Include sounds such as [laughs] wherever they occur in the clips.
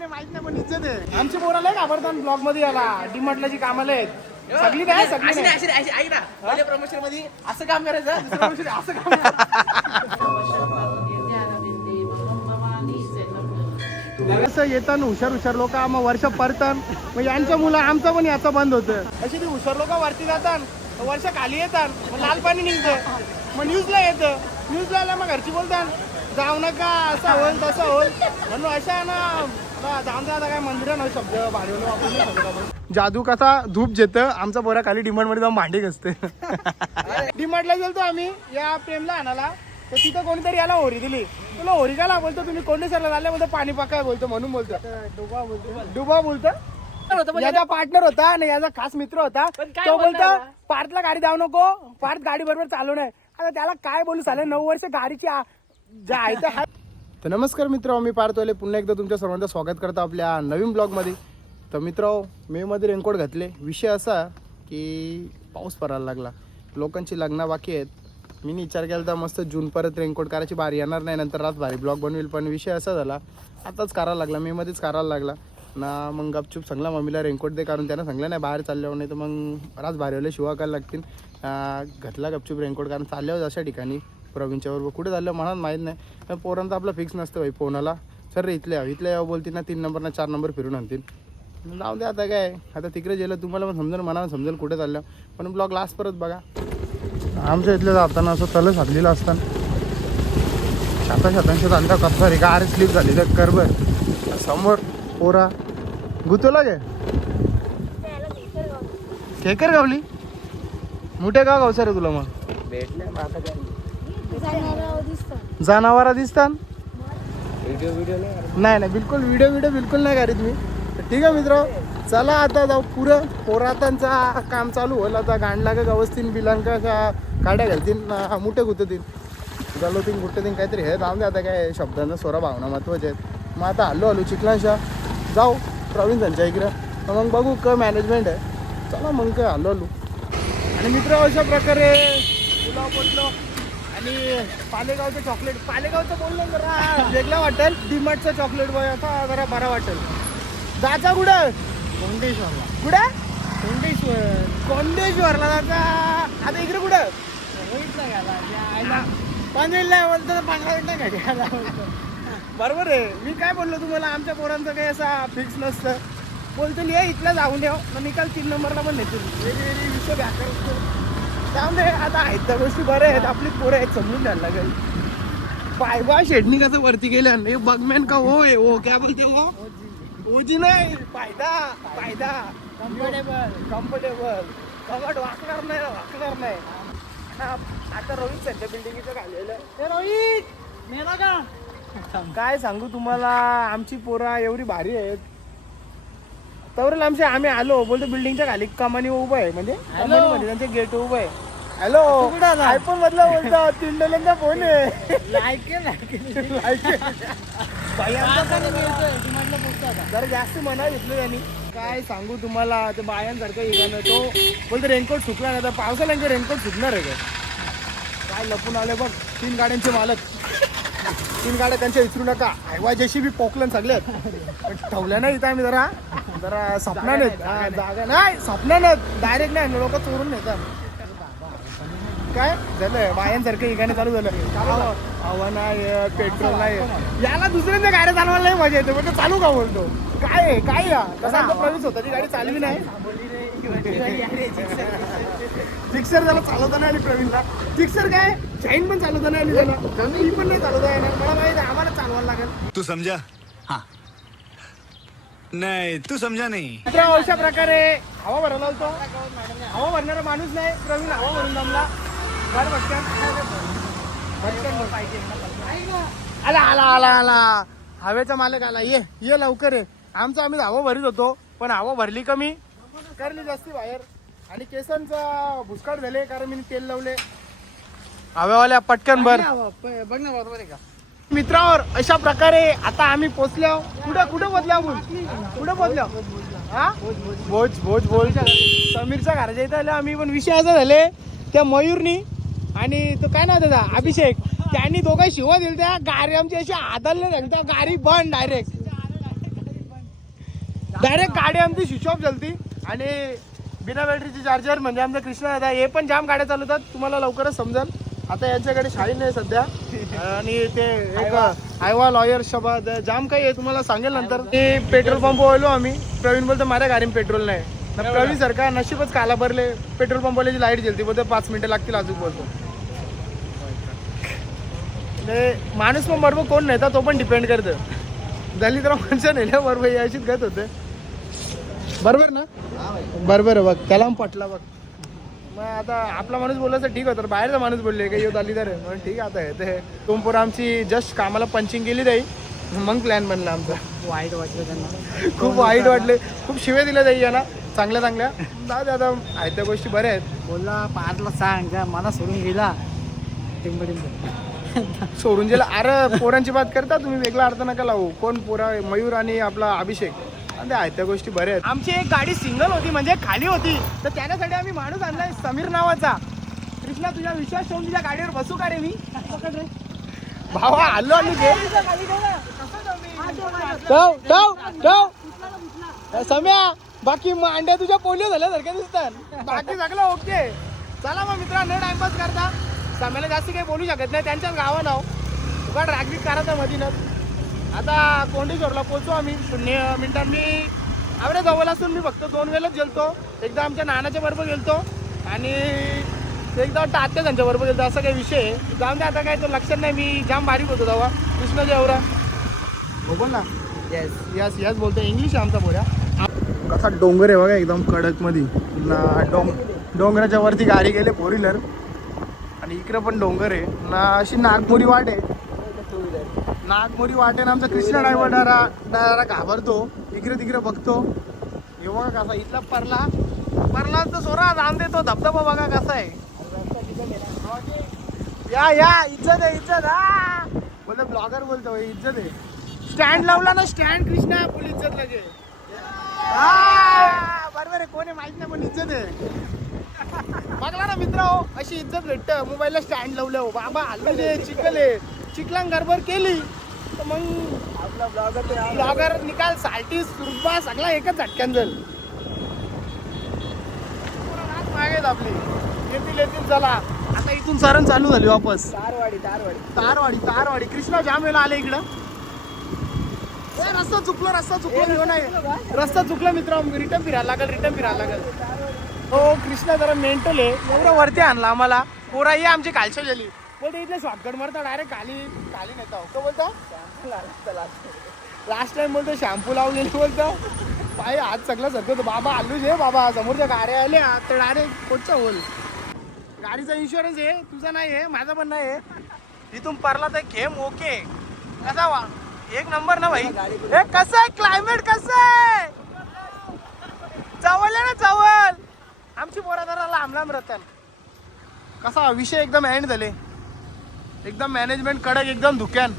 आहे माहीत नाही पण इज्जत आहे. आमची पोरं लय घाबरतात ब्लॉगमध्ये याला डिमार्टला जी कामाला आहेत. सगळी नाही सगळी नाही. ऐक ना पहिल्या प्रमोशनमध्ये असं काम करायचं दुसऱ्या promotion मध्ये असं काम करायचं. असं हुशार हुशार लोक मग वर्ष परतात मग यांच्या मुलं आमचं पण याचं बंद होतं. अशी ती हुशार लोक वरती जातात वर्ष खाली येतात मग लाल पाणी निघतं. मग न्यूजला येतं. न्यूजला आलं मग घरची बोलतात जाऊ नका असं होईल तसं होईल. म्हणून अशा ना जादू कसा धूप जेतं आमचा बोरा खाली डिमांडमध्ये जाऊन भांडी घसते डिमांडला गेलतो आम्ही या प्रेमला आणाला तर तिथं कोणीतरी याला होरी दिली. तुला होरी का बोलतो तुम्ही कोंडेसरला झाले बोलतो पाणी पाकाय बोलतो म्हणून बोलतो. डुबा बोलतो. डुबा बोलतो याचा पार्टनर होता आणि याचा खास मित्र होता. तो बोलतो? पार्थला गाडी जाऊ नको पार्थ गाडी बरोबर चालू नाही. आता त्याला काय बोलू चालेल नऊ वर्ष गाडीची आ- जे आहे ते आहे. तर नमस्कार मित्र मी पार्थवाले पुन्हा एकदा तुमच्या सर्वांचं स्वागत करतो आपल्या नवीन ब्लॉगमध्ये. तर मित्र मेमध्ये रेनकोट घातले. विषय असा की पाऊस पडायला लागला. लोकांची लग्न बाकी आहेत. मी विचार केला तर मस्त जून परत रेनकोट करायची बारी येणार नाही नंतर रात भारी ब्लॉग बनवेल. पण विषय असा झाला आताच करायला लागला मेमध्येच करायला लागला. ना मग गपचूप सांगला मम्मीला रेनकोट दे कारण त्यांना सांगलं नाही बाहेर चालल्यावर नाही तर मग रात भारीवाले शिवा करायला लागतील? घातला गपचूप रेनकोट कारण चालल्यावर अशा ठिकाणी प्रवीणच्या बरोबर. कुठे चाललं मला माहीत नाही. पण पोरांचं आपलं फिक्स नसतं भाई फोनाला. सर रे इथल्या इथल्या यावं बोलतील ना तीन नंबर ना चार नंबर फिरून आणतील. मग जाऊ दे आता काय? आता तिकडे गेलं तुम्हाला पण समजेल मनाला समजेल कुठे चाललं. पण ब्लॉग लास्ट परत बघा. आमच्या इथलं जाताना असं तलं साधलेलं असताना. छाता शातांच्या चालता कसा रे गार स्लिप झाली तर करबर समोर पोरा. गुतवला गे केकर गावली? मोठे गाव गावचा रे तुला मग? जनावरा दिसतात नाही नाही बिलकुल व्हिडिओ व्हिडिओ बिलकुल नाही करीत मी ठीक आहे मित्र चला आता जाऊ पुरं. पोरातांचा काम चालू होईल आता. गांडला का गवस्तीन बिलांका का काड्या घालतीन मुठे गुततील गलोतीन गुट्टतीन काहीतरी हे जाऊन दे आता. काय शब्दांना स्वरा भावना महत्त्वाचे आहेत. मग आता हल्लो हल्लो चिखलांशा. जाऊ प्रवीण त्यांच्या इकडं मग बघू क मॅनेजमेंट आहे. चला मग काय हल्लो हल्लो. आणि मित्र अशा प्रकारे पुलाव पडलो आणि पालेगावचं चॉकलेट पालेगावचं बोललं जरा वेगळा वाटेल. डिमार्टचं चॉकलेट बघ आता जरा बरा वाटेल. जायचा कुठं? कोंडेश्वरला. कुठं? कोंडेश्वर. कोंडेश्वरला जायचा आता इकडे कुठं? पनवेलला बोलतो तर पंधरा मिनिटं घ्यायला बरोबर आहे. मी काय बोललो तुम्हाला आमच्या पोरांचं काही असा फिक्स नसतं. बोलतो ये इथला जाऊन येऊ. मग निकाल तीन नंबरला पण नेतील वेगवेगळी विषय व्याकरण जाऊन दे आता आहेत त्या गोष्टी बऱ्या आहेत आपली पोरं आहेत समजून घ्यायला लागेल. पायबा शेडणी कसं वरती गेल्या? हे बगमॅन का हो आहे हो क्या बोलते हो? ओजी नाही फायदा फायदा कम्फर्टेबल कम्फर्टेबल कमट वाकणार नाही वाकणार नाही. आता रोहित सध्या बिल्डिंगचं घालेलं हे रोहित! मेला का? काय सांगू तुम्हाला आमची पोरा एवढी भारी आहेत. तवरेल आमचे आम्ही आलो. बोलतो बिल्डिंगच्या खाली कमानी उभं आहे. म्हणजे त्यांचे गेट उभं आहे. हॅलो? आयफोन मधला बोलतो तीन डोल्यांचा फोन आहे. भाई, आमचा पण जरा जास्त मना घेतलं त्यांनी. काय सांगू तुम्हाला ते बायांसारखं इराणं तो. बोलतो रेनकोट सुकला नाही तर पावसाला रेनकोट सुकणार आहे काय लपून आले बघ तीन गाड्यांचे मालक. तीन गाड्या त्यांच्या विचारू नका. आयवा जशी बी पोकलन सगळे. ठेवल्या नाही इथं आम्ही जरा. जरा स्वप्नाने हा, जागा नाही. स्वप्नाने डायरेक्ट नाही. लोक चोरून नेतात. काय? झालं. बायांसारखं इकडे चालू झालं. हवा- हवा नाही पेट्रोल नाही याला दुसऱ्यांच्या गाड्या चालवायला नाही मजा येते. म्हणजे चालू का बोलतो? काय आहे? काय या कसा आमचा प्रवेश होता. ती गाडी चालवी नाही. जिक्सर त्याला चालवता नाही आली प्रवीणला. जिक्सर काय? चाईन पण चालवता नाही आली त्याला पण नाही चालवता येणार. मला माहिती आम्हाला चालवायला लागेल. तू समझा हाँ. नहीं तू समझा नहीं. अशा प्रकारे हवा भरायला होतो हवा भरणारा माणूस नाही. प्रवीण हवा भरून जमला बर बोल. आला आला आला आला. हवेचा मालक आला. ये ये लवकर ये. आमचं आम्ही हवा भरीत होतो पण हवा भरली कमी करली जास्ती बाहेर आणि केसांचा भुसकाट झाले कारण मी तेल लावले. हव्यावाल्या पटकन भर. बघ ना बरोबर आहे का? मित्रावर अशा प्रकारे आता आम्ही पोचलो कुठं कुठं पोचलो आपण कुठं पोचलो हा? भोज भोज भोज समीरच्या घराच्या इथं आलो आम्ही पण विषय असा झाले त्या मयूरनी आणि तो काय नाव त्याचा? अभिषेक. त्यांनी दोघं शिवा दिल त्या गाडी आमची अशी आदलले त्या गाडी बंद डायरेक्ट डायरेक्ट गाडी आमची स्विच ऑफ झालती आणि बिना बॅटरीची चार्जर म्हणजे आमचा कृष्णा दादा हे पण जाम गाड्या चालवतात. तुम्हाला लवकरच समजेल. आता यांच्याकडे शाळी नाही सध्या. आणि ते एक [laughs] आयवा लॉयर शबाद जाम काही आहे तुम्हाला सांगेल नंतर. ते पेट्रोल पंप आलो आम्ही. प्रवीण बोलतो माझ्या गाडीत पेट्रोल नाही. तर प्रवीण सरका नशीबच काला भरले. पेट्रोल पंपवाल्याची लाइट गेलती. बोलतो पाच मिनिटं लागतील अजून बोलतो. माणूस पण बरोबर कोण नेता तो पण डिपेंड करतं. झाली तर माणसं नेल्या बरोबर यायचीच गत होते. बरोबर ना? बरोबर आहे बघ त्याला पटला बघ. मग आता आपला माणूस बोलायचं ठीक होतं बाहेरचा माणूस बोलले की यो दलिदार आहे. म्हणून ठीक आहे आता हे ते. तुमपूर आमची जस्ट कामाला पंचिंग केली जाई मग प्लॅन बनला आमचा. वाईट वाटलं त्यांना. खूप वाईट वाटले. खूप शिवे दिल्या जाई याला चांगल्या चांगल्या. जाऊ दे आता आहे त्या गोष्टी बऱ्या आहेत. बोलला पार्टला सांग का मला सोडून गेला. टिंब टिंब. सोडून गेला. अरे पोरांची बात करता तुम्ही वेगळा अर्थ नका लावू. कोण पोरा मयूर आणि आपला अभिषेक. आणि आहेत त्या गोष्टी बऱ्या आहेत. आमची एक गाडी सिंगल होती म्हणजे खाली होती. तर त्याच्यासाठी आम्ही माणूस आणलाय समीर नावाचा. कृष्णा तुझ्या विश्वास ठेवून तुझ्या गाडीवर बसू का रे मी? भावा आलो ठेव ठेव ठेव. सम्या बाकी अंड्या तुझ्या पोलिओ झाल्यासारख्या दिसतात. बाकी सगळं ओके. चला मग मित्रांनो टाइमपास करता. सम्याला जास्त काही बोलू शकत नाही त्यांच्याच गावा नाव उगा ट्रॅफिक करायचं मधीनच. आता कोंडेश्वरला पोहोचू आम्ही. शून्य मिनिटांनी आवडे जवळ असून मी फक्त दोन वेळेलाच गेलतो. एकदा आमच्या नानाच्या बरोबर गेलतो आणि एकदा वाटतं आत्या त्यांच्या बरोबर गेलतो. असा काही विषय आहे. जाऊन दे आता काय तो लक्षात नाही. मी जाम बारीक होतो तेव्हा. कृष्णाच्या एवढा हो बोल ना. येस यस यस बोलतो इंग्लिश आहे आमचा पोऱ्या कसा डोंगर आहे बघा एकदम कडकमध्ये ना डोंग डोंगराच्या वरती गाडी गेले फोर व्हीलर आणि इकडे पण डोंगर आहे. ना अशी नागमोरी वाट आहे. नागमोरी वाटेन आमचा कृष्णा ड्रायव्हर डारा डायरा घाबरतो. इकडे तिकडे बघतो. हे बघा कसा इथला परला. परला तर सोरा जाम देतो. धबधबा बघा कसा आहे. या या इज्जत आहे इज्जत. हा बोलतो ब्लॉगर बोलतो भाई, इज्जत आहे. स्टँड लावला ना स्टँड कृष्णा फुल इज्जत लगे हा, बरोबर आहे कोणी माहीत नाही पण इज्जत आहे. बघला ना मित्र हो अशी इज्जत भेटत. मोबाईलला स्टँड लावलं हो. बाबा हल्लो दे चिखल आहे चिखलांग गडबड केली. तर मग आपला ब्लॉगर ब्लॉगर निकाल साल्टी सुरबा सगळा एकच झटक्यान जाईल. मागे आहेत आपली येतील येतील चला. आता इथून सरण चालू झाली वापस. तारवाडी तारवाडी. तारवाडी तारवाडी. कृष्णा जाम वेळेला आले इकडं. ए, रस्ता चुकलो रस्ता चुकलो. घेऊ नाही रस्ता चुकला मित्र रिटर्न फिरायला लागेल रिटर्न फिरायला लागेल. हो कृष्णा जरा मेंटल आहे. एवढं वरती आणला आम्हाला. पोरा ही आमची कालच्या झाली बोलते इथले शॉर्टकट मारता डायरेक्ट खाली खाली नेता. हो का बोलता लास्ट टाइम बोलतो शॅम्पू लावलेली बोलतो. पाय आज सगळं सरकतो बाबा आलूच आहे बाबा. समोरच्या गाड्या आल्या तर डायरेक्ट कोणचा होल गाडीचा इन्शुरन्स आहे तुझा नाही आहे माझा पण नाही आहे. इथून परला तर खेम ओके कसा वा? एक नंबर ना भाई. हे कसं आहे? क्लायमेट कसं आहे? चवल आहे ना चवल आमची पोरा जरा लांब लांब रतन कसा विषय एकदम एंड झाले. एकदम मॅनेजमेंट कडक एकदम धुक्यान.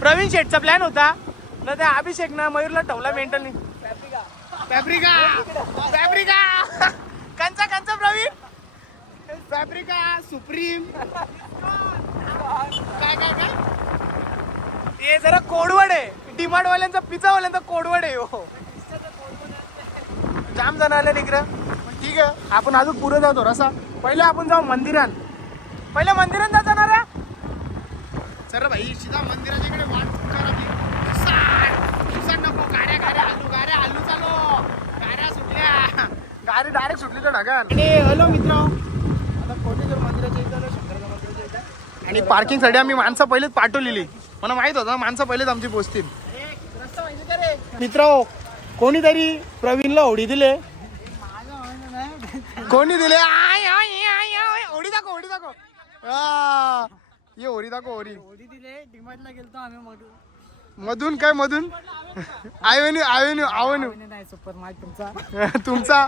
प्रवीण शेठचा प्लॅन होता. ना त्या अभिषेक ना मयूरला ठेवला मेंटली फॅब्रिका फॅब्रिका कंचा कंचा प्रवीण. फॅब्रिका सुप्रीम काय काय काय? ते जरा कोडवड आहे. डिमांड वाल्यांचा पिझ्झा वाल्यांचा कोडवड आहे हो. जाम जण आले इकडं. ठीक आहे आपण अजून पुढे जातो रसा. पहिले आपण जाऊ मंदिरात पहिले मंदिरात जातो ना रे सर भाई सीधा मंदिराच्या इकडे वाट ती. दिवसाड दिवसाड नको गाड्या गाड्या आलू गाड्या आलू चालो. गाड्या सुटल्या. गाडी डायरेक्ट सुटली तर ढगान आणि हॅलो मित्र. आता कोटेश्वर मंदिराच्या इथं आलो, शंकराच्या मंदिराच्या इथं? आणि पार्किंगसाठी आम्ही माणसं पहिलेच पाठवलेली. मला माहीत होतं माणसं पहिलेच आमची पोचतील. मित्र कोणीतरी प्रवीणला होडी दिले. कोणी दिले? आय. आ, ये होडी दाखव होडी होडी दिले डिमांडला गेलतो आम्ही मग मधून काय मधून? Avenue avenue avenue. नाही सुपर मार्ट तुमचा. [laughs] तुमचा?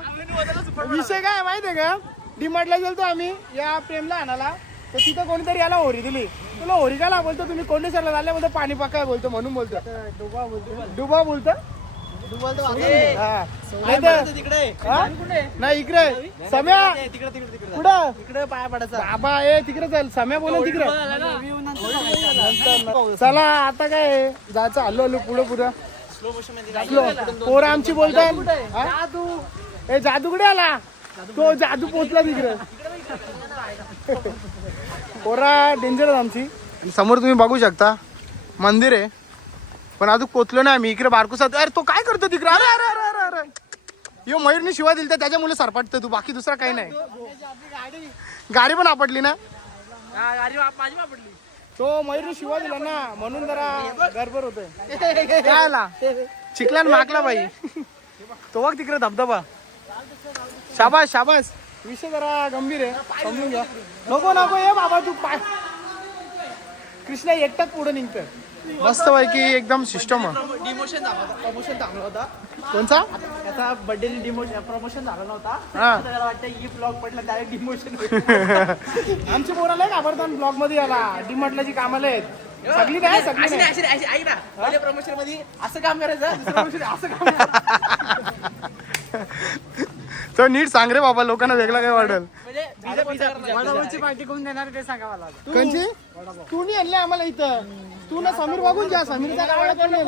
विषय काय माहितीये का? डीमार्टला गेलतो आम्ही या प्रेमला आणाला तर तिथं कोणीतरी याला होरी दिली. तुला होरी का बोलतो? तुम्ही कोंडेश्वरला झाल्या बोलतो पाणी पाकाय बोलतो म्हणून बोलतो. डोबा बोलतो डुबा बोलतो. नाही तर- तिकडे. हा? नाही इकडे. सम्या तिकडे तिकडे तिकडे. कुठं? तिकडे पाया पडायचा. बाबा ए तिकडे चल. सम्या बोला तिकडे. चला आता काय? जायचं हल्लो हल्लो पुढं पुढं. पोरं आमची बोलतात. जादू. ए जादू कुठे आला? तो जादू पोचला तिकडे. पोरा डेंजर आमची. समोर तुम्ही बघू शकता. मंदिर आहे. पण अजून पोचलो नाही आम्ही. इकडे बारकुसा अरे तो काय करतो तिकडे? अरे अरे अरे अरे अरे. यो मयूरने शिवा दिली तर त्याच्या मुलं सरपटतं तू. बाकी दुसरा काही नाही. गाडी पण आपटली ना? गाडी माझी तो मयूरने शिवा दिला ना म्हणून जरा गडबड होतोय. काय आला चिकला माकला बाई. तो बघ तिकडे धबधबा. शाबास शाबास. विषय जरा गंभीर आहे. समजून घ्या. नको नको ये बाबा तू पाय कृष्णा एकटाच पुढे निघतोय. मस्त पैकी एकदम सिस्टम डिमोशन झाला. प्रमोशन थांबला होता. कोणचा? त्याचा बर्थडे डिमोशन प्रमोशन झाला नव्हता. हा. आता त्याला वाटतं ई ब्लॉग पडला डायरेक्ट डिमोशन आमची पोराला घाबरतात ब्लॉगमध्ये आला डिमार्टला जी कामाला आहेत. सगळी नाही सगळी नाही ऐक ना प्रमोशनमध्ये असं काम करायचं असं काम. [laughs] तो नीट सांग रे बाबा लोकांना वेगळा काय वाटेल पार्टी कोण देणार ते सांगा मला कंची तू नाही आणले आम्हाला इथं. तू ना समीर बघून घ्या समीरचा गावाला कोण नाही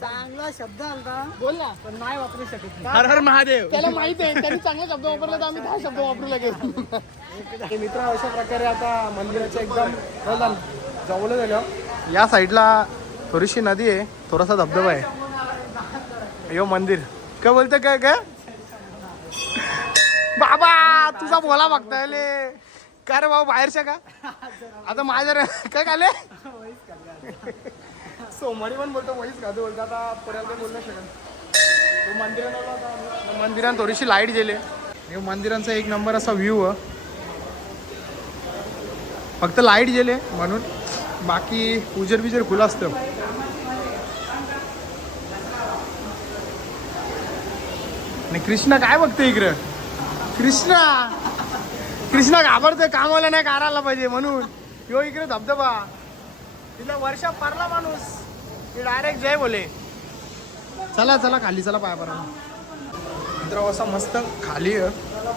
चांगला शब्द आलता. बोल ना. पण नाही वापरू शकत हर हर महादेव. त्याला माहीत आहे त्यांनी चांगले शब्द वापरले तर आम्ही दहा शब्द वापरू लागेल मित्र अशा प्रकारे आता मंदिराच्या एकदम जवळ झालं या साईडला थोडीशी नदी आहे थोडासा धबधबा आहे. यो मंदिर. काय बोलतं काय काय? बाबा तुझा बोला बघतायले का रे बाबा बाहेरच्या का? आता माझ्या रे- काय खाले सोमवारी पण बोलतो वहीच खातो बोलतो. आता पर्यंत बोलू नाही शकत. तो मंदिरात. मंदिरात थोडीशी लाइट गेली. हे मंदिरांचा एक नंबर असा व्ह्यू आहे फक्त लाइट गेले म्हणून. बाकी उजेर बिजेर खुलं असतं. आणि कृष्णा काय बघतोय इकडं? कृष्णा! कृष्णा घाबरतोय कामाला नाही कारायला पाहिजे म्हणून. यो इकडे धबधबा. तिला वर्षा पारला माणूस. ते डायरेक्ट जय बोले. चला चला खाली चला पाया परा मित्र असा मस्त खाली उतरा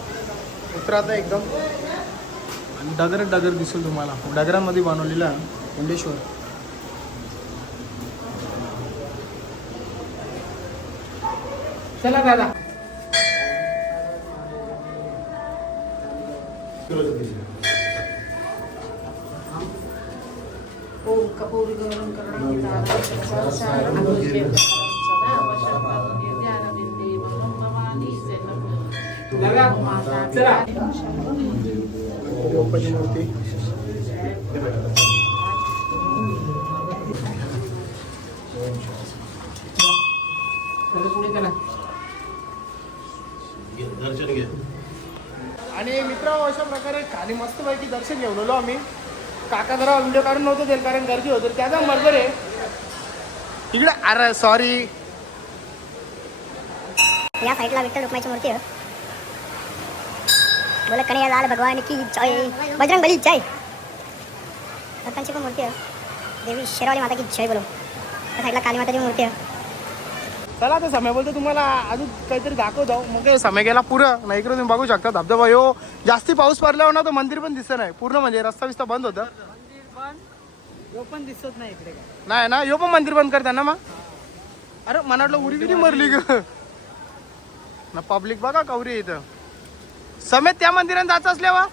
उतरात एकदम. आणि डगर डगर दिसेल तुम्हाला. डगरांमध्ये बनवलेलं कुंडेश्वर. मुंडेश्वर चला दादा. कपूर गौरम करुणा गीता सदा वशर्वादी वरम भवानी सेनम माता देवपाची मूर्ती पुढे करा आणि मित्र अशा प्रकारे खाली मस्त पैकी दर्शन घेऊन आलो आम्ही. काका जरा व्हिडिओ काढून नव्हतं देईल कारण गर्दी होती. त्याचा मर्जर आहे इकडे अरे सॉरी या साईडला विठ्ठल रुक्माईची मूर्ती आहे. बोला कन्हैया लाल भगवान की जय. बजरंग बली जय. दत्तांची पण मूर्ती आहे. देवी शेरवाली माता की जय बोलो. त्या साईडला काली माताची मूर्ती आहे. चला तर समय बोलतो तुम्हाला अजून काहीतरी दाखवतो. मग काय समय गेला पुरं. नाही इकडे तुम्ही बघू शकता धबधबा यो. जास्ती पाऊस पडल्यावर ना तर मंदिर पण दिसत नाही. पूर्ण म्हणजे रस्ता बिस्ता बंद होतं. पण दिसत नाही इकडे नाही ना यो पण मंदिर बंद करता ना मग? अरे मला वाटलं उडी बिडी मरली ग. ना पब्लिक बघा कवरी इथं. समेत त्या मंदिरात जायचं असल्यावा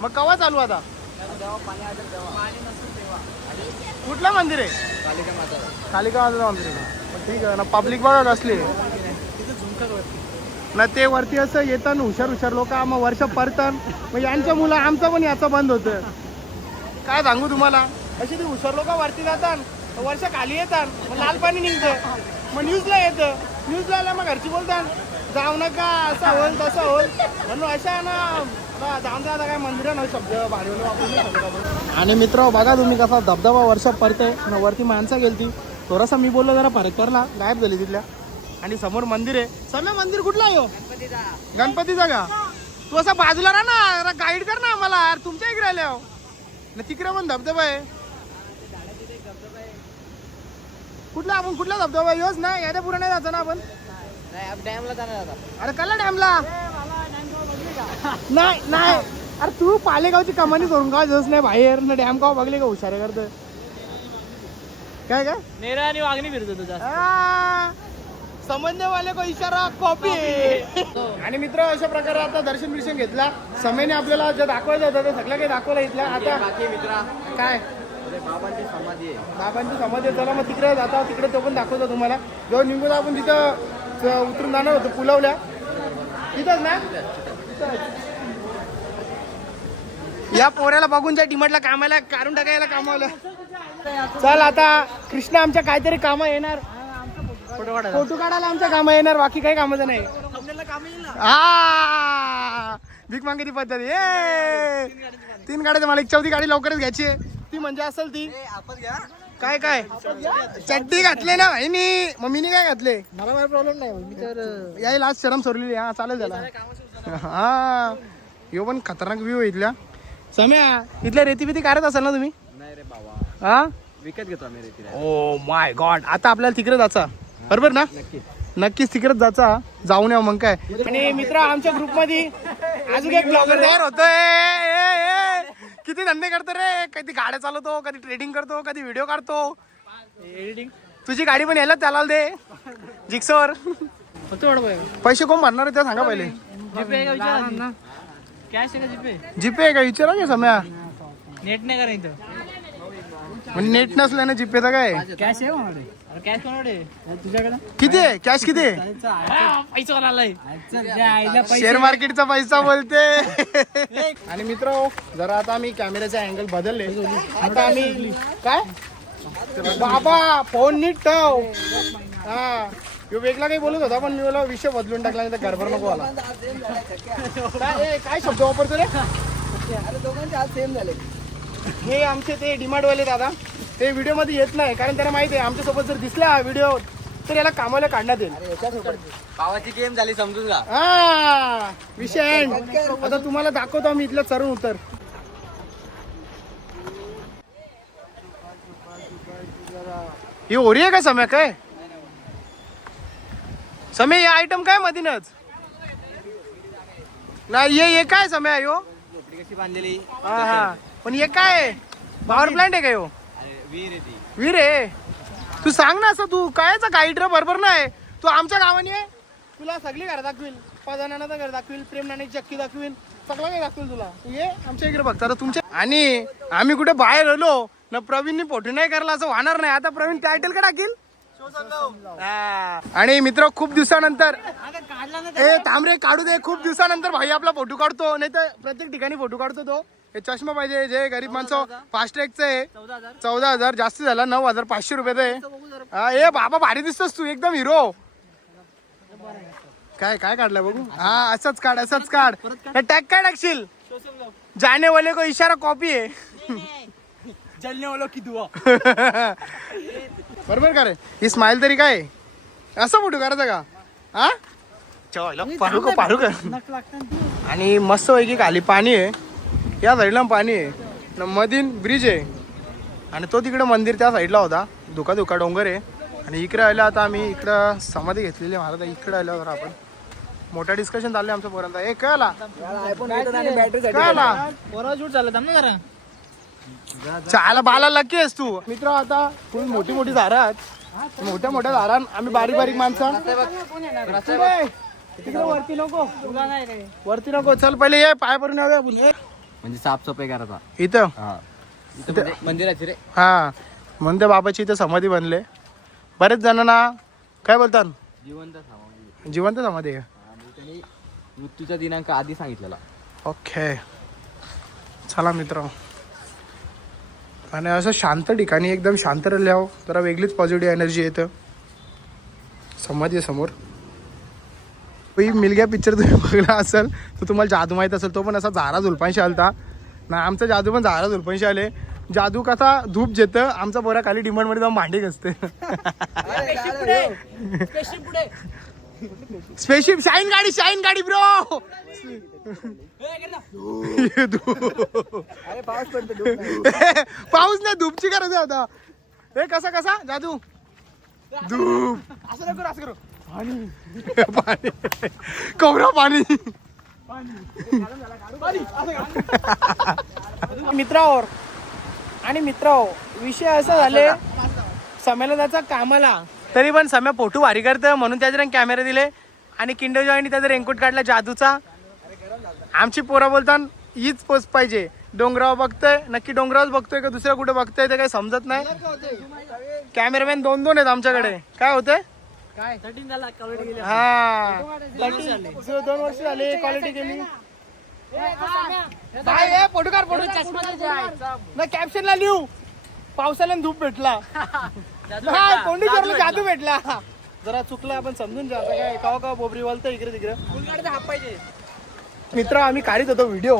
मग कवा चालू आता? कुठलं मंदिर आहे? कालिका माता मंदिर. आहे का? मग ठीक आहे ना पब्लिक बघा कसली ना ते वरती असं येतात हुशार हुशार लोक मग वर्ष परतन. मग यांच्या मुलं आमचं पण याचं बंद होतं. काय सांगू तुम्हाला? अशी ती हुशार लोक वरती जातात वर्ष खाली येतात मग लाल पाणी निघतं. मग न्यूजला येतं. न्यूजला आल्या मग घरची बोलतात जाऊ नका असं होईल तसं होईल. म्हणून अशा ना आणि मित्र बघा तुम्ही कसा धबधबा वर्ष पडतंय. आणि वरती माणसं गेलती. थोडासा मी बोललो जरा फरक पडला गायब झाली तिथल्या. आणि समोर मंदिर आहे. समय मंदिर कुठला आहे हो? गणपतीचा का? तू असा बाजूला राहा ना गाईड कर ना आम्हाला. यार तुमच्या इकडे आल्या हो. ना तिकडे पण धबधबा आहे. कुठला आपण कुठला धबधबा? योच ना याद्या पुढे नाही जायचं ना आपण. डॅमला जाणार आता. अरे कल्ला डॅमला? नाही नाही. अरे तू पालेगावची कमानी करून का जस नाही बाहेर. ना डॅम का बघले का हुशारे करतं. काय काय? नेरा आणि वागणी फिरतो तुझा. आ, समजणे वाले को इशारा कॉपी आणि मित्र अशा प्रकारे आता दर्शन बिर्शन घेतला. समयने आपल्याला जे दाखवायचं होतं ते सगळं काही दाखवलं इथलं आता बाकी मित्रा. काय? बाबांची समाधी आहे. बाबांची समाधी आहे. चला मग तिकडे जाता. तिकडे तो पण दाखवतो तुम्हाला. जेव्हा निघून आपण तिथं उतरून जाणार होतो पुलवल्या. तिथंच ना? या पोऱ्याला बघून त्या डिमांडला कामाला काढून टाकायला कामावलं चल आता कृष्ण आमच्या काहीतरी कामं येणार. फोटो काढायला आमच्या कामं येणार बाकी काही कामाचं नाही. हा! भीक मागेची पद्धत. ये! तीन गाड्या मला एक चौथी गाडी लवकरच घ्यायची ती म्हणजे असेल ती. काय काय? चड्डी घातले ना भाईनी मम्मीने काय घातले? मला काही प्रॉब्लेम नाही मी तर यायला आज शरम सोडलेली हा चालेल त्याला हा. यो पण खतरनाक व्ह्यू आहे इथल्या. सम्या इथल्या रेती बिती काढत असाल ना तुम्ही? नाही रे बाबा. हा? विकत घेतो आम्ही रेती. ओ माय गॉड आता आपल्याला तिकडे जायचा. बरोबर ना? नक्कीच तिकडेच जायचा जाऊन या मग काय. आणि मित्र आमच्या ग्रुपमध्ये अजून एक ब्लॉगर तयार होतोय. ए, ए, ए. किती धंदे करतो रे? कधी गाड्या चालवतो कधी ट्रेडिंग करतो कधी व्हिडिओ काढतो. एडिटिंग तुझी गाडी पण यायला त्याला दे. जिक्सवर पैसे कोण भरणार आहे त्या सांगा पहिले. जीपे का विचार कॅश आहे का जीपे? जीपे आहे का? विचारा की सम्या. नेट नाही करा इथं. म्हणजे नेट नसल्याने जीपे तर काय? कॅश आहे माझ्याकडे अरे कॅश कोणाकडे? तुझ्याकडे? किती आहे? कॅश किती आहे? पैसा आलाय? शेअर मार्केटचा पैसा बोलते. आणि मित्र जरा आता आम्ही कॅमेऱ्याचे अँगल बदलले. आता आम्ही काय? बाबा फोन नीट ठेव. हा. ह्यो वेगळा काही बोलत होता पण मी बोला विषय बदलून टाकला नाही तर गडबड नको आला काय ए, काय शब्द वापरतो रे? अरे दोघांचे हात सेम झाले. हे आमचे ते डिमांड वाले दादा ते व्हिडिओमध्ये येत नाही कारण त्यांना माहिती आहे आमच्यासोबत जर दिसला हा व्हिडिओ तर याला कामाला काढण्यात येईल. पावाची गेम झाली समजून जा. हा विषय end. आता तुम्हाला दाखवतो आम्ही इथलं चरण उतर ही ओरी आहे का सम्या काय सम्या हे आयटम काय मधीनच? नाही हे हे काय सम्या यो कशी बांधलेली? हा हा. पण हे काय पॉवर प्लांट आहे का यो वीर आहे ती. वीर आहे? तू सांग ना असं तू कायचा गाईड रे बरोबर नाही. तू आमच्या गावाने आहे? तुला सगळी घर दाखवील पदानाचं घर दाखवील प्रेम नाण्याची चक्की दाखवील सगळं काही दाखवील तुला. तू ये आमच्या इकडे बघ. तर तुमच्या आणि आम्ही कुठे बाहेर आलो ना प्रवीणनी फोटो नाही करला असं होणार नाही. आता प्रवीण टायटल का टाकील? हा. आणि मित्र खूप दिवसानंतर ए थांब रे काढू दे. खूप दिवसानंतर भाई आपला फोटो काढतो. नाही तर प्रत्येक ठिकाणी फोटो काढतो तो. हे चष्मा पाहिजे जे गरीब माणसं फास्ट ट्रॅकचं आहे. चौदा हजार जास्त झाला. नऊ हजार पाचशे रुपयाचं आहे हा, ए बाबा भारी दिसतोस तू. एकदम हिरो काय काय काढलाय बघू? हा असंच काढ असंच काढ. टॅग काय टाकशील? जाने वाले को इशारा कॉपी आहे. [laughs] जलने वाला की दुआ. [laughs] बरोबर का रे? ही स्माइल तरी काय? असं फोटो करायचा का? हा? चला पारू का पारू का आणि मस्त पैकी खाली पाणी आहे. या साईडला पाणी आहे. न मधीन ब्रिज आहे. आणि तो तिकडे मंदिर त्या साईडला होता. धुका धुका डोंगर आहे. आणि इकडे आलो आता आम्ही इकडं समाधी घेतलेली आहे. महाराज इकडे आलो तर आपण. मोठा डिस्कशन चाललंय आमच्या पोरांचा. ए कळला? कळला? चाला बाला लकी आहेस तू. मित्र आता फुल मोठी मोठी झाडं आहेत. मोठ्या मोठ्या झाडां आम्ही बारीक बारीक माणसं. तिकडे वरती नको. वरती नको. चल पहिले ये पाय येऊया. ए, म्हणजे साफसफाई करायचा इथं. हा. इथं म्हणजे मंदिराची रे. हा. म्हणते बाबाची इथं समाधी बनले. बरेच जणांना काय बोलतात? जिवंत समाधी. जिवंत समाधी आहे. मृत्यूचा दिनांक आधी सांगितलेला. ओके चला मित्र. आणि असं शांत ठिकाणी एकदम शांत राहिल्यावर जरा वेगळीच पॉझिटिव्ह एनर्जी येतं. समाधी आहे समोर मिलग्या पिक्चर तुम्ही बघला असेल तर तुम्हाला जादू माहीत असेल तो पण असा झारा झुलपांशी आलता. ना आमचा जादू पण झारा झुलपांशी आले. जादू कसा धूप जेतं आमचा बोरा खाली डिमांडमध्ये जाऊन भांडी घसते. स्पेशल शाईन गाडी शाईन गाडी ब्रो पाऊस नाही धूपची गरज आहे आता. हे कसा कसा? जादू. धूप. असं नको करू, असं करू. पाणी. पाणी. कवरा पाणी. मित्रावर आणि मित्र विषय असं झाले सम्याला जायचा कामाला. तरी पण सम्या फोटो भारी करतं म्हणून त्याचे कॅमेरे दिले. आणि किंडर जॉईनी त्याचा रेनकोट काढला जादूचा. आमची पोरं बोलतात हीच पोच पाहिजे. डोंगरावर बघतोय नक्की डोंगरावर बघतोय का दुसऱ्या कुठे बघतोय ते काही समजत नाही. कॅमेरामॅन दोन दोन आहेत आमच्याकडे. काय होतंय? हा. Thirty- दोन वर्ष झाले क्वालिटी गेली बाय ए, फोटो काढ फोटो ना कॅप्शनला लिहू. पावसाला धूप भेटला. पोंडीचरला जादू भेटला. जरा चुकलं आपण समजून जा आता काय कावा कावा बोबरी वालतं इकडे तिकडे हाफ पाहिजे. मित्र आम्ही काढत होतो व्हिडिओ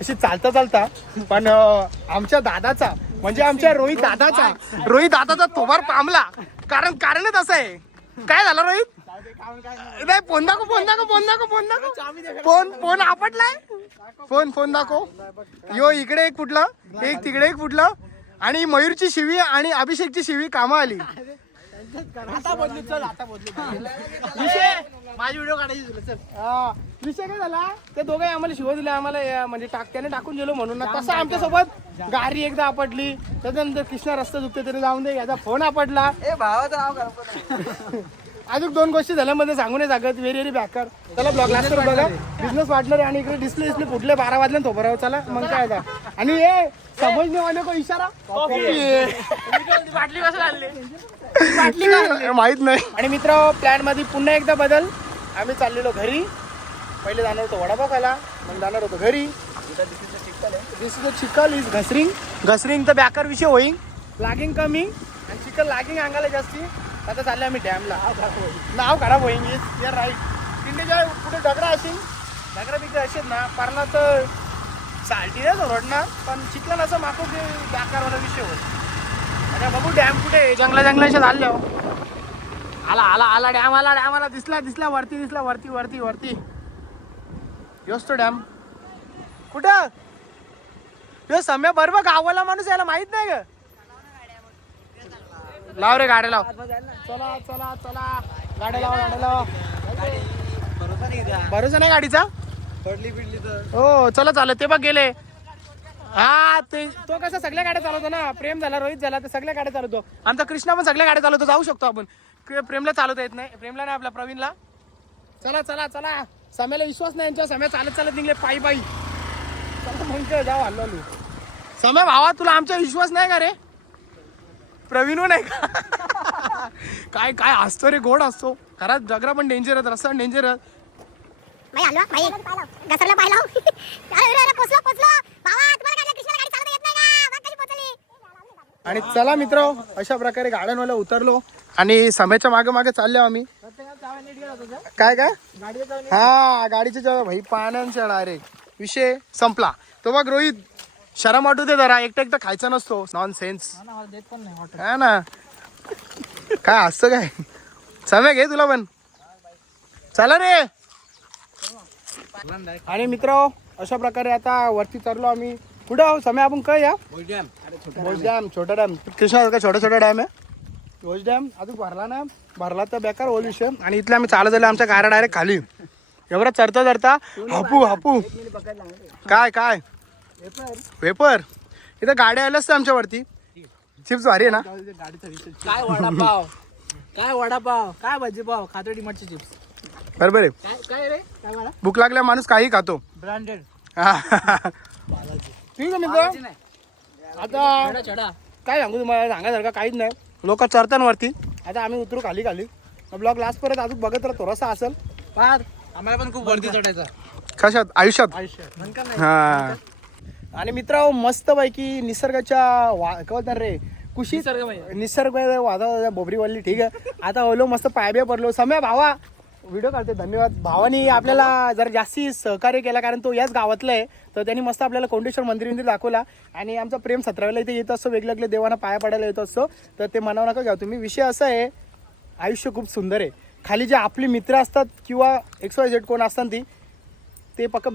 अशी चालता चालता पण आमच्या दादाचा म्हणजे आमच्या रोहित दादाचा रोहित दादाचा तोबार पामला. कारण कारणच असं आहे. काय झालं रोहित? नाही फोन दाखव फोन दाखव फोन दाखव फोन दाखव. फोन फोन आपटलाय? फोन फोन दाखव. यो इकडे एक फुटलं एक तिकडे एक फुटलं. आणि मयूरची शिवी आणि अभिषेकची शिवी कामा आली आता बदलू चल आता बदलू विषय? माझी व्हिडिओ काढायची तुला चल. हा, विषय काय झाला? ते दोघे आम्हाला शिव दिले आम्हाला या, म्हणजे टाक त्याने टाकून गेलो म्हणून. ना तसं आमच्यासोबत गाडी एकदा आपटली. त्याच्यानंतर कृष्णा रस्ता चुकते तरी जाऊन दे याचा फोन आपटला. ए भावाचं नाव करा [laughs] अजून दोन गोष्टी झाल्या मध्ये सांगू नाही सांगत व्हेरी व्हेरी बॅकर त्याला ब्लॉग लास्ट बघा. बिझनेस पार्टनर आणि इकडे डिस्प्ले डिस्प्ले फुटले बारा वाजले तो बरोबर चला. मग काय आता? आणि हे समजणे वाले को इशारा? बाटली कसं आणली? [laughs] माहीत नाही. आणि मित्र प्लॅनमध्ये पुन्हा एकदा बदल. आम्ही चाललेलो घरी. पहिले जाणार होतो वडापाव खायला. मग जाणार होतो घरी. दिस इज चिकल इज घसरिंग घसरिंग तर बॅकर विषय होईन. लागींग कमी. आणि चिकल लागींग अंगाला जास्ती. आता चालले आम्ही डॅमला नाव खराब होईन इज राईट. राईट इंडियाच्या कुठे दगडा असेल दगडा बिगडा असेल ना पारणा तर चालती नाही रोडणार पण चिखला असं माको की बॅकारवाला विषय होईल. अरे बघू डॅम कुठे जंगला जंगलाच्या चालल्या. आला आला आला डॅम आला डॅम आला. दिसला दिसला वरती दिसला वरती वरती वरती. योच तो डॅम कुठं? यो सम्या बरोबर गावाला माणूस यायला माहीत नाही ग. लाव रे गाड्या लाव. चला चला चला. गाड्या लाव गाड्या लाव. भरोसा नाही गाडीचा? पडली पिडली तर. हो चला चालत ते बघ गेले. हा ते तो कसा सगळ्या गाड्या चालवतो ना? प्रेम झाला रोहित झाला तर सगळ्या गाड्या चालवतो. आमचा कृष्णा पण सगळ्या गाड्या चालवतो जाऊ शकतो आपण. क- प्रेमला चालवता येत नाही. प्रेमला नाही आपल्या प्रवीणला. चला चला चला. सम्याला विश्वास नाही यांच्या सम्या चालत चालत निघले पायी पायी. चला मग काय जाऊ हल्लो आलो सम्या भावा तुला आमचा विश्वास नाही का रे? प्रवीण नाही का? काय काय असतो रे गोड असतो. खरंच जगरा पण डेंजर आहे रस्ता डेंजर घसरला पाहिला पोचलो पोचलो? आणि चला मित्र अशा प्रकारे गाड्यांवाला उतरलो आणि समेच्या मागे मागे चाललो आम्ही. काय काय? हा गाडीचे भाई पाण्याच्या डायरेक्ट विषय संपला. तो बघ रोहित. शरम वाटू दे जरा. एकटं एकटं खायचं नसतो. नॉन सेन्स देत पण नाही हॉटेल काय ना. काय असतं काय? समय घे तुला पण. चला रे. आणि मित्र अशा प्रकारे आता वरती चढलो आम्ही. कुठं आहो? समय आपण काय या? भोज डॅम छोटा डॅम कृष्णा का छोटा छोटा डॅम आहे. भोज डॅम अजून भरला ना भरला तर बेकार होईल विषय. आणि इथले आम्ही चालत झालो आमच्या गाड्या डायरेक्ट खाली. एवढा चढता चढता हापू हापू. काय काय? वेपर इथं गाड्या आल्याच तर आमच्यावरती. चिप्स भारी आहे ना? काय वडापाव? काय वडापाव? काय भाजीपाव? खातो डिमार्टचे चिप्स. बरोबर आहे. काय काय रे? काय मला भूक लागल्या माणूस काही खातो. ब्रँडेड. [laughs] ठीक आहे मित्र आता काय सांगू तुम्हाला? सांगायसारखं काहीच नाही. लोक चढतांवरती आता आम्ही उतरू खाली खाली. ब्लॉग लास्ट परत अजून बघत राहा थोडासा असेल. पार आम्हाला पण खूप वरती चढायचा. कशात? आयुष्यात? आयुष्य हा. आणि मित्र मस्त पैकी निसर्गाच्या वा काय रे? कुशी. निसर्ग वादा बोबरी वल्ली ठीक आहे. आता ओलो मस्त पायबे पडलो. समय भावा व्हिडिओ काढते धन्यवाद. भावानी आपल्याला जर जास्ती सहकार्य केला कारण तो याच गावातला आहे तर त्यांनी मस्त आपल्याला कोंडेश्वर मंदिर मंदिर दाखवला. आणि आमचा प्रेम सतरावेला इथे येत असतो वेगवेगळे देवांना पाया पडायला येत असतो. तर ते मनावर नका घ्या तुम्ही विषय असा आहे आयुष्य खूप सुंदर आहे. खाली जे आपली मित्र असतात किंवा एक्स वाय झेड कोण असतात ती ते पक्क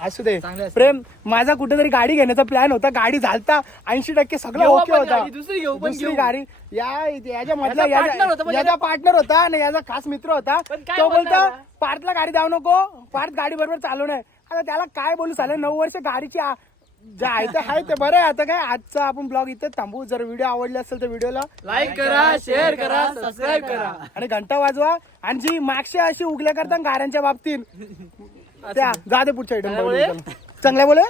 असं दे. चांगले. प्रेम माझा कुठेतरी गाडी घेण्याचा प्लॅन होता. गाडी झालता ऐंशी टक्के सगळं घेऊ ओके आपण होता. गाडी, दुसरी घेऊ पण दुसरी घेऊ. गाडी. या याच्या मधला याचा partner होता, पण याचा याचा- पार्टनर होता आणि याचा खास मित्र होता. पण काय तो बोलणार बोलतो बा? पार्थला गाडी द्याव नको. पार्थ गाडी बरोबर चालवणार आता त्याला काय बोलू चालेल नऊ वर्ष गाडीची आ- जे आहे ते आहे ते बरं आहे. आता काय आजचा आपण ब्लॉग इथे थांबू. जर व्हिडिओ आवडले असेल तर व्हिडिओला लाईक करा शेअर करा सबस्क्राईब करा. आणि घंटा वाजवा. आणि जी मागशी अशी उगल्या करता गाड्यांच्या बाबतीत त्या जा दे पुढच्या वर. चांगल्या बोले?